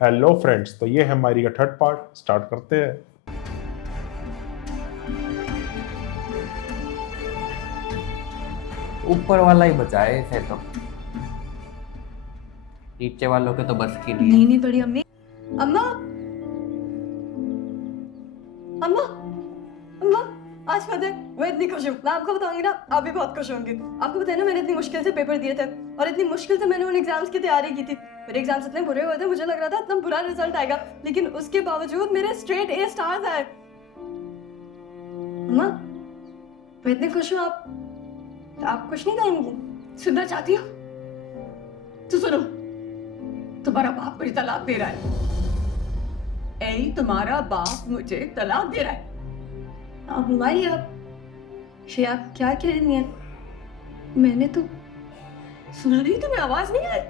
Hello friends, तो ये है हमारी का थर्ड पार्ट। स्टार्ट करते हैं। ऊपर वाला ही बचाए इसे तो, नीचे वालों के तो बस की नहीं है। नहीं नहीं बड़ी अम्मी। अम्मा अम्मा अम्मा, आज पता है मैं इतनी खुश हूँ। मैं आपको बताऊंगी ना, आप भी बहुत खुश होंगे। आपको पता है ना, मैंने इतनी मुश्किल से पेपर दिए थे और इतनी मुश्किल से मैंने उन एग्जाम्स की तैयारी की थी। मेरे एग्जाम्स इतने बुरे हुए थे, मुझे लग रहा था इतना बुरा रिजल्ट आएगा, लेकिन उसके बावजूद मेरे स्ट्रेट ए स्टार्स आए। अम्मा, मैं इतनी खुश हूँ। आप कुछ नहीं कहेंगी? सुनना चाहती हो तो सुनो। तुम्हारा बाप मुझे तलाक दे रहा है। तुम्हारा बाप मुझे तलाक दे रहा है। अब हमारी आप क्या कह रही हैं? मैंने तो सुना नहीं, तुम्हें आवाज नहीं आई?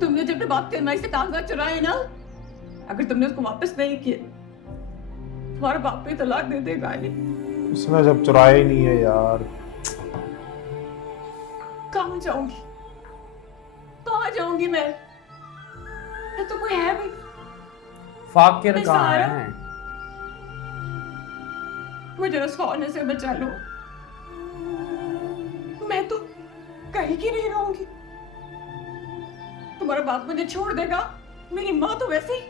तुमने जब अपने बाप के अलमारी से कागजात चुराए ना, अगर तुमने उसको वापस नहीं किए, तुम्हारा बाप भी तलाक दे देगा। उसने जब चुराया ही नहीं है यार। कहाँ जाऊंगी, कहाँ जाऊंगी मैं? तो कोई है भी? फाकिर मैं कहाँ सहारा? है? मुझे उस होने से बचा लो। मैं तो कहीं की नहीं रहूंगी। तुम्हारा बाप मुझे छोड़ देगा, मेरी माँ तो वैसे ही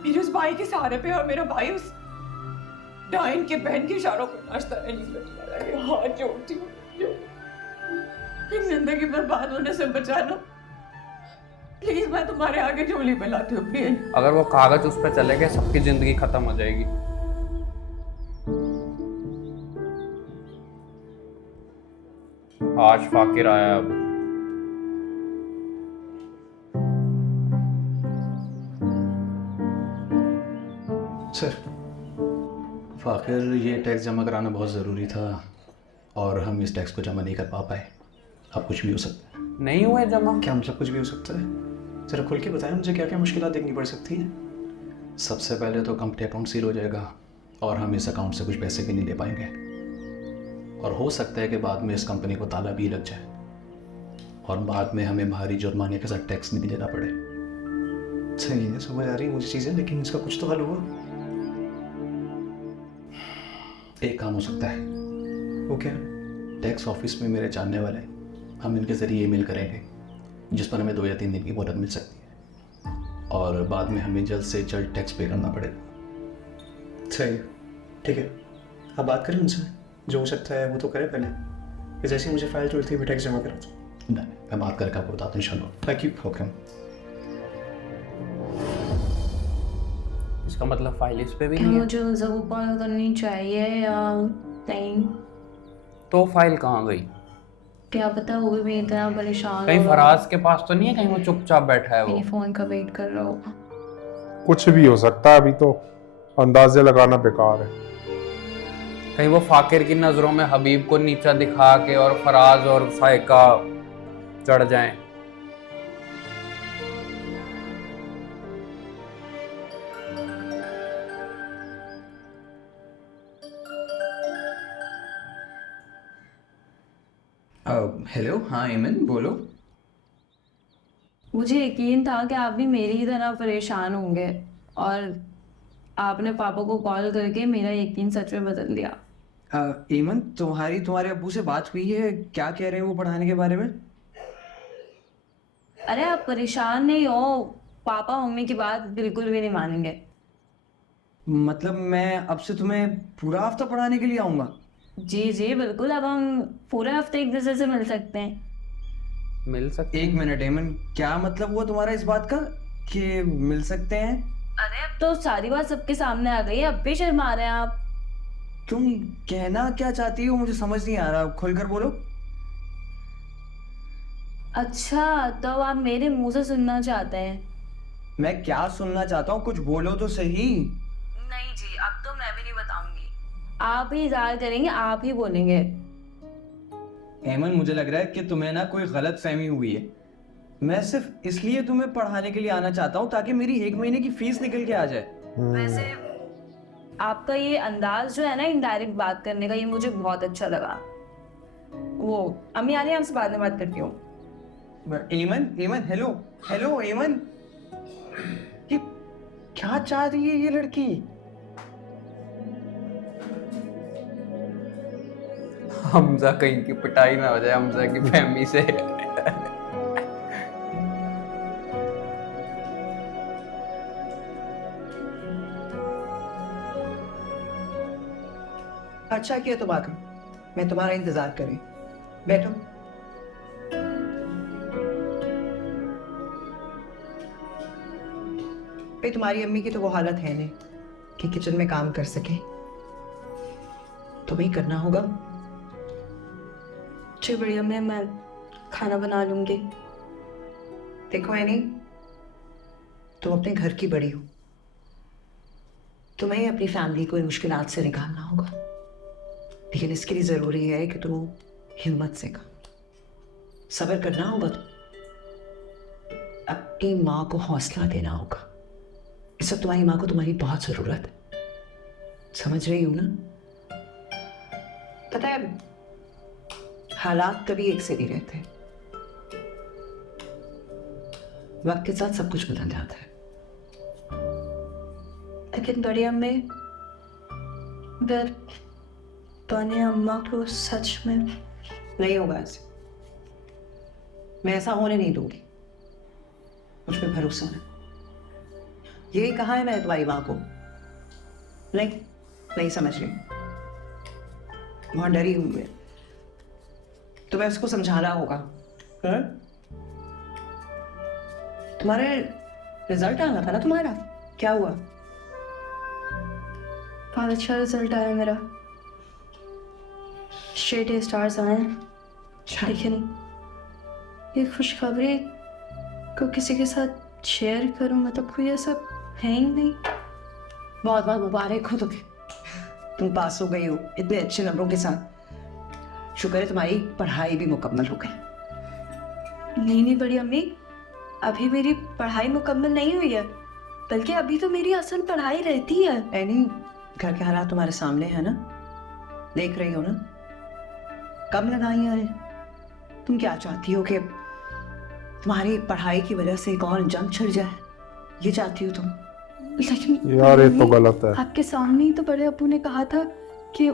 मेरे उस भाई के सहारे पे, और मेरा भाई उस डाइन के बहन के इशारों पर नाचता है। हाथ जोड़ती हूँ, जिंदगी बर्बाद होने से बचा लो प्लीज। मैं तुम्हारे आगे झोली मिलाती हूँ प्लीज। अगर वो कागज उस पर चले गए, सबकी जिंदगी खत्म हो जाएगी। आज फाकिर आया अब। सर, फ़ाखिर ये टैक्स जमा कराना बहुत ज़रूरी था और हम इस टैक्स को जमा नहीं कर पाए। अब कुछ भी हो सकता है। नहीं हुए जमा? क्या मतलब कुछ भी हो सकता है? ज़रा खुल के बताएं मुझे, क्या क्या मुश्किलात देखनी पड़ सकती हैं? सबसे पहले तो कंपनी अकाउंट सील हो जाएगा और हम इस अकाउंट से कुछ पैसे भी नहीं ले पाएंगे, और हो सकता है कि बाद में इस कंपनी को ताला भी लग जाए और बाद में हमें भारी जुर्माने के साथ टैक्स नहीं देना पड़े। सही है, समझ आ रही है मुझे चीज़ें, लेकिन इसका कुछ तो हल हुआ। एक काम हो सकता है। वो क्या? टैक्स ऑफिस में मेरे जानने वाले हैं, हम इनके ज़रिए ईमेल करेंगे जिस पर हमें 2 या 3 दिन की मोहलत मिल सकती है और बाद में हमें जल्द से जल्द टैक्स पे करना पड़ेगा। सही है, ठीक है, आप बात करें उनसे, जो हो सकता है वो तो करें पहले, फिर जैसे ही मुझे फाइल जुड़ती है मैं टैक्स जमा करा दूँ। नहीं, मैं बात करके आपको बताता हूँ इंशाल्लाह। Thank you. ओके। इसका मतलब फाइल इस पे भी नहीं है। मुझे ज़रूर कॉल करनी चाहिए या नहीं? तो फाइल कहाँ गई? क्या पता, वो भी मेरी तरह परेशान कहीं हो रहा फराज के पास तो नहीं है? कहीं वो चुपचाप बैठा है हो, वो? मेरे फोन का वेट कर रहा होगा। कुछ भी हो सकता है, अभी तो अंदाजे लगाना बेकार है। कहीं वो फाकिर की नजरों में हबीब को नीचा दिखा के और फराज और साइका चढ़ जाएं। हेलो, हाँ एमन बोलो। मुझे यकीन था कि आप भी मेरी ही तरह परेशान होंगे, और आपने पापा को कॉल करके मेरा यकीन सच में बदल दिया। ईमन, तुम्हारे अब्बू से बात हुई है? क्या कह रहे हैं वो पढ़ाने के बारे में? अरे आप परेशान नहीं हो, पापा मम्मी की बात बिल्कुल भी नहीं मानेंगे। मतलब मैं अब से तुम्हें पूरा हफ्ता पढ़ाने के लिए आऊँगा? जी जी बिल्कुल, अब हम पूरे हफ्ते एक दूसरे से मिल सकते हैं। मिल सकते एक मिनट ईमन, क्या मतलब हुआ तुम्हारा इस बात का कि मिल सकते हैं? अरे अब तो सारी बात सबके सामने आ गई है, अब भी शर्मा रहे हैं आप। तुम कहना क्या चाहती हो मुझे समझ नहीं आ रहा, खुलकर बोलो। अच्छा, तो अब आप मेरे मुंह से सुनना चाहते हैं? मैं क्या सुनना चाहता हूँ, कुछ बोलो तो सही। नहीं जी, अब तो मैं भी नहीं बताऊंगी। आप ही इज़हार करेंगे, आप ही बोलेंगे। एमन, मुझे लग रहा है कि तुम्हें ना कोई गलत फहमी हुई है। मैं सिर्फ इसलिए तुम्हें पढ़ाने के लिए आना चाहता हूँ ताकि मेरी 1 महीने की फीस निकल के आ जाए। वैसे आपका ये अंदाज जो है ना इनडायरेक्ट बात करने का, ये मुझे बहुत अच्छा लगा। वो अम्मी आ रही है, हमसे बाद में बात करती हूँ। एमन, एमन, हेलो हेलो एमन, ये क्या चाह रही है ये लड़की? हमजा कहीं की पिटाई ना हो जाए हमजा की फैमिली से। अच्छा किया तुम आ गए, मैं तुम्हारा इंतजार कर रही। बैठो। भाई तुम्हारी अम्मी की तो वो हालत है नहीं कि किचन में काम कर सके, तुम्हें करना होगा। जी बढ़िया, मैं खाना बना लूंगी। देखो है नहीं, तुम अपने घर की बड़ी हो, तुम्हें अपनी फैमिली को इन मुश्किलात से निकालना होगा, लेकिन इसके लिए जरूरी है कि तुम हिम्मत से काम, सब्र करना होगा। अपनी माँ को हौसला देना होगा। इस वक्त तुम्हारी माँ को तुम्हारी बहुत जरूरत है, समझ रही हो ना? पता है हालात कभी एक से नहीं रहते, वक्त के साथ सब कुछ बदल जाता है। लेकिन बढ़िया में बने अम्मा को सच में नहीं होगा ऐसे, मैं ऐसा होने नहीं दूंगी, मुझ पे भरोसा है। यही कहा है मैंने तुम्हारी माँ को। नहीं समझ रही, बहुत डरी हुई है, तुम्हें उसको समझाना होगा। तुम्हारे रिजल्ट आना था ना तुम्हारा, क्या हुआ? बहुत अच्छा रिजल्ट आया मेरा, स्ट्रेट ए स्टार्स आए हैं। लेकिन ये खुशखबरी को किसी के साथ शेयर करूं, मतलब कोई ऐसा है ही नहीं। बहुत बहुत मुबारक हो तुम्हें, तुम पास हो गई हो इतने अच्छे नंबरों के साथ। शुक्र है तुम्हारी पढ़ाई भी मुकम्मल हो गई। नहीं बड़ी अम्मी, अभी मेरी पढ़ाई मुकम्मल नहीं हुई है, बल्कि अभी तो मेरी असल पढ़ाई रहती है। नहीं, घर के हालात तुम्हारे सामने है ना, देख रही हो ना, कब लड़ाइयाँ हैं। तुम क्या चाहती हो कि तुम्हारी पढ़ाई की वजह से एक और जंग छिड़ जाए, ये चाहती हो तुम? लेकिन यार ये तो मम्मी, गलत है। आपके सामने ही तो बड़े अब्बू ने कहा था कि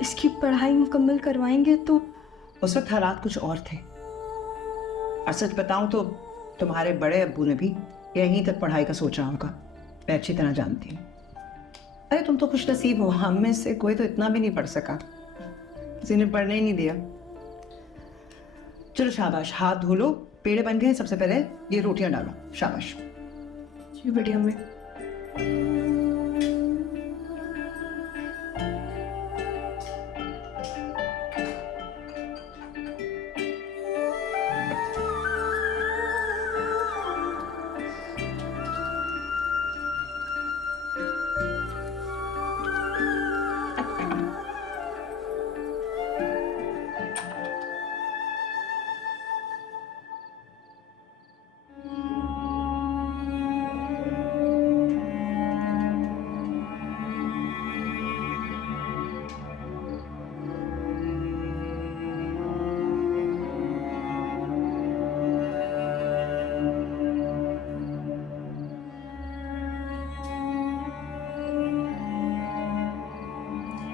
इसकी पढ़ाई मुकम्मल करवाएंगे। तो उस वक्त हालात कुछ और थे, और सच बताऊं तो तुम्हारे बड़े अब्बू ने भी यहीं तक पढ़ाई का सोचा होगा, मैं अच्छी तरह जानती हूँ। अरे तुम तो खुश नसीब हो, हम में से कोई तो इतना भी नहीं पढ़ सका, किसी ने पढ़ने ही नहीं दिया। चलो शाबाश, हाथ धो लो, पेड़े बन गए। सबसे पहले ये रोटियां डालो, शाबाश। जी बढ़िया अम्मी।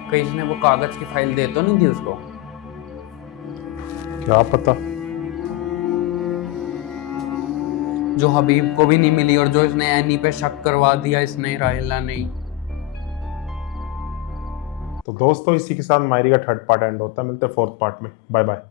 कहीं इसने वो कागज की फाइल दे तो नहीं दी उसको? क्या पता, जो हबीब को भी नहीं मिली और जो इसने एनी पे शक करवा दिया इसने, राहिला नहीं। तो दोस्तों इसी के साथ मायरी का थर्ड पार्ट एंड होता है। मिलते हैं फोर्थ पार्ट में। Bye bye.